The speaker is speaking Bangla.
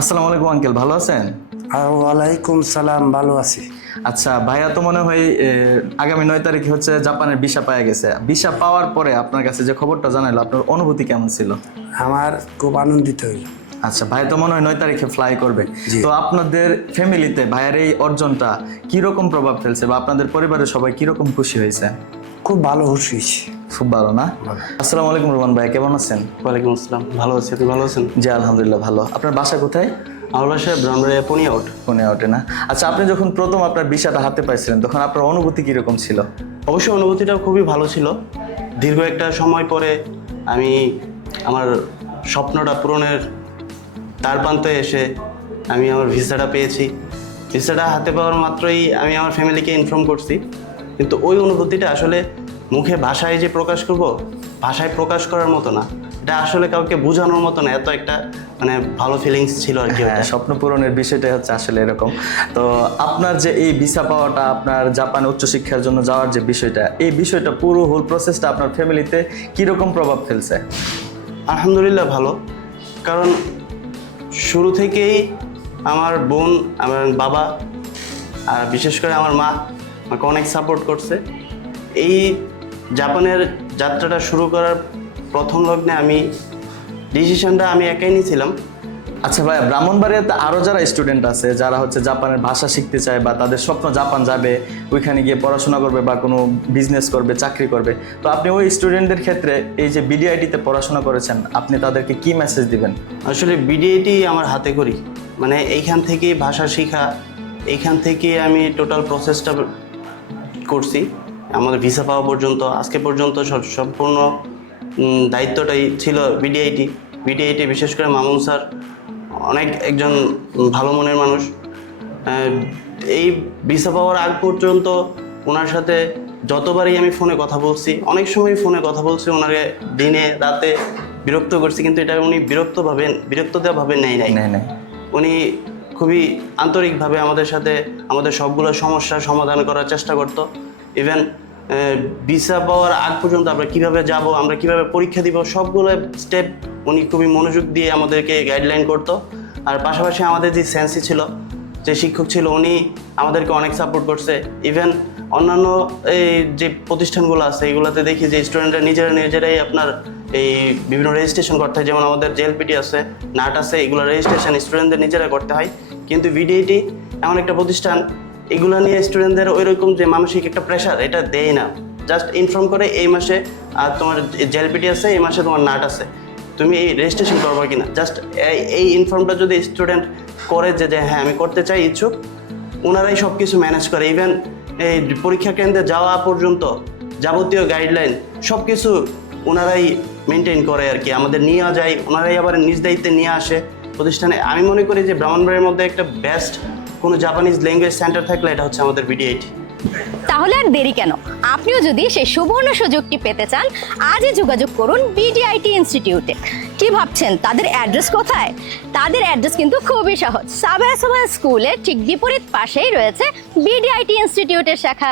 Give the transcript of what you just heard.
আসসালামু আলাইকুম আঙ্কেল, ভালো আছেন? ওয়ালাইকুম সালাম, ভালো আছি। আচ্ছা ভাইয়া, তো মনে হয় আগামী 9 তারিখে হচ্ছে জাপানের ভিসা পাওয়া গেছে। ভিসা পাওয়ার পরে আপনার কাছে যে খবরটা জানাইলো, আপনার অনুভূতি কেমন ছিল? আমার খুব আনন্দিত হইল। আচ্ছা ভাই, তো মনে হয় 9 তারিখে ফ্লাই করবে। জি। তো আপনাদের ফ্যামিলিতে ভাইয়ের এই অর্জনটা কিরকম প্রভাব ফেলছে, বা আপনাদের পরিবারের সবাই কিরকম খুশি হয়েছে? খুব ভালো খুশি হয়েছি। খুব ভালো না? আসসালামু আলাইকুম রোমান ভাই, কেমন আছেন? ওয়ালাইকুম আসসালাম, ভালো আছি। তুই ভালো আছেন? জি আলহামদুলিল্লাহ ভালো। আপনার বাসা কোথায়? আমার বাসায় ব্রাহ্মণবাড়িয়া পনিয়াউট। মনে ওঠে না। আচ্ছা, আপনি যখন প্রথম আপনার ভিসাটা হাতে পাইছিলেন, তখন আপনার অনুভূতি কিরকম ছিল? অবশ্যই অনুভূতিটা খুবই ভালো ছিল। দীর্ঘ একটা সময় পরে আমি আমার স্বপ্নটা পূরণের তার প্রান্তে এসে আমি আমার ভিসাটা পেয়েছি। ভিসাটা হাতে পাওয়ার মাত্রই আমি আমার ফ্যামিলিকে ইনফর্ম করছি, কিন্তু ওই অনুভূতিটা আসলে মুখে ভাষায় যে প্রকাশ করব, ভাষায় প্রকাশ করার মতো না। এটা আসলে কাউকে বোঝানোর মতো না, এত একটা ভালো ফিলিংস ছিল আর কি। হ্যাঁ, স্বপ্ন পূরণের বিষয়টাই হচ্ছে আসলে এরকম। তো আপনার যে এই ভিসা পাওয়াটা, আপনার জাপানে উচ্চশিক্ষার জন্য যাওয়ার যে বিষয়টা, এই বিষয়টা পুরো হোল প্রসেসটা আপনার ফ্যামিলিতে কিরকম প্রভাব ফেলছে? আলহামদুলিল্লাহ ভালো, কারণ শুরু থেকেই আমার বোন, আমার বাবা আর বিশেষ করে আমার মা আমাকে অনেক সাপোর্ট করছে। এই জাপানের যাত্রাটা শুরু করার প্রথম লগ্নে ডিসিশনটা আমি একাই নিয়েছিলাম। আচ্ছা ভাইয়া, ব্রাহ্মণবাড়িয়াতে আরও যারা স্টুডেন্ট আছে, যারা হচ্ছে জাপানের ভাষা শিখতে চায়, বা তাদের স্বপ্ন জাপান যাবে, ওইখানে গিয়ে পড়াশোনা করবে বা কোনো বিজনেস করবে, চাকরি করবে, তো আপনি ওই স্টুডেন্টদের ক্ষেত্রে এই যে বিডিআইটিতে পড়াশোনা করেছেন, আপনি তাদেরকে কি মেসেজ দিবেন? আসলে বিডিআইটি আমার হাতে করি, এইখান থেকে ভাষা শেখা, এইখান থেকে আমি টোটাল প্রসেসটা করছি। আমাদের ভিসা পাওয়া পর্যন্ত, আজকে পর্যন্ত সম্পূর্ণ দায়িত্বটাই ছিল বিডিআইটি। বিশেষ করে মামুন স্যার একজন ভালো মনের মানুষ। এই ভিসা পাওয়ার আগ পর্যন্ত ওনার সাথে যতবারই আমি ফোনে কথা বলছি, অনেক সময় ফোনে কথা বলছি, ওনাকে দিনে রাতে বিরক্ত করছি, কিন্তু এটা উনি বিরক্ত দেওয়াভাবে নেয় নাই। উনি খুবই আন্তরিকভাবে আমাদের সাথে আমাদের সবগুলো সমস্যার সমাধান করার চেষ্টা করতো। ইভেন ভিসা পাওয়ার আগ পর্যন্ত আমরা কিভাবে যাব, আমরা কিভাবে পরীক্ষা দিব, সবগুলো স্টেপ উনি খুবই মনোযোগ দিয়ে আমাদেরকে গাইডলাইন করতো। আর পাশাপাশি আমাদের যে সেন্সি ছিল, যে শিক্ষক ছিল, উনি আমাদেরকে অনেক সাপোর্ট করছে। ইভেন অন্যান্য এই যে প্রতিষ্ঠানগুলো আছে, এগুলোতে দেখি যে স্টুডেন্টরা নিজেরাই আপনার এই বিভিন্ন রেজিস্ট্রেশন করতে হয়। যেমন আমাদের জেএলপিটি আছে, নাট আছে, এগুলো রেজিস্ট্রেশন স্টুডেন্টদের নিজেরা করতে হয়। কিন্তু ভিডিআইটি এমন একটা প্রতিষ্ঠান, এগুলো নিয়ে স্টুডেন্টদের ওই রকম যে মানসিক একটা প্রেশার, এটা দেয় না। জাস্ট ইনফর্ম করে এই মাসে আর তোমার জেএলপিটি আছে, এই মাসে তোমার নাট আছে, তুমি এই রেজিস্ট্রেশন করবা কিনা, জাস্ট এই ইনফর্মটা যদি স্টুডেন্ট করে যে হ্যাঁ আমি করতে চাই, ইচ্ছুক, ওনারাই সব কিছু ম্যানেজ করে। ইভেন এই পরীক্ষা কেন্দ্রে যাওয়া পর্যন্ত যাবতীয় গাইডলাইন সব কিছু ওনারাই মেনটেন করে আর কি। আমাদের নিয়ে যায়, ওনারাই আবার নিজ দায়িত্বে নিয়ে আসে প্রতিষ্ঠানে। আমি মনে করি যে ব্রাহ্মণবাড়িয়ার মধ্যে একটা বেস্ট কোনো জাপানিজ ল্যাঙ্গুয়েজ সেন্টার থাকলে এটা হচ্ছে আমাদের বিডিআইটি। তাহলে আর দেরি কেন? আপনিও যদি সেই সুবর্ণ সুযোগটি পেতে চান, আজই যোগাযোগ করুন বিডিআইটি ইনস্টিটিউটে। কি ভাবছেন তাদের অ্যাড্রেস কোথায়? তাদের অ্যাড্রেস কিন্তু খুবই সহজ। সাবেরা সুমান স্কুলের ঠিক বিপরীত পাশেই রয়েছে বিডিআইটি ইনস্টিটিউটের শাখা।